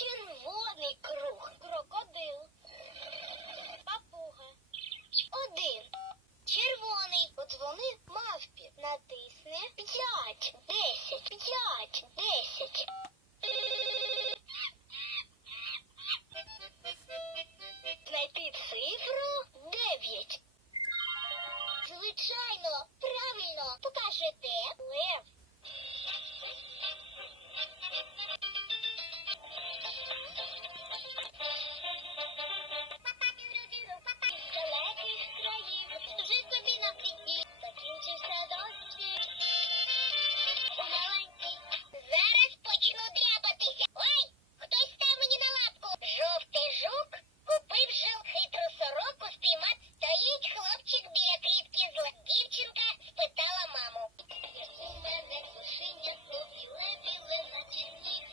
червоний круг, крокодил, папуга. Один. Червоний. Подзвони мавпі. Натисне. П'ять. Десять. П'ять. Десять. Знайти цифру дев'ять. Звичайно, правильно. Покажете.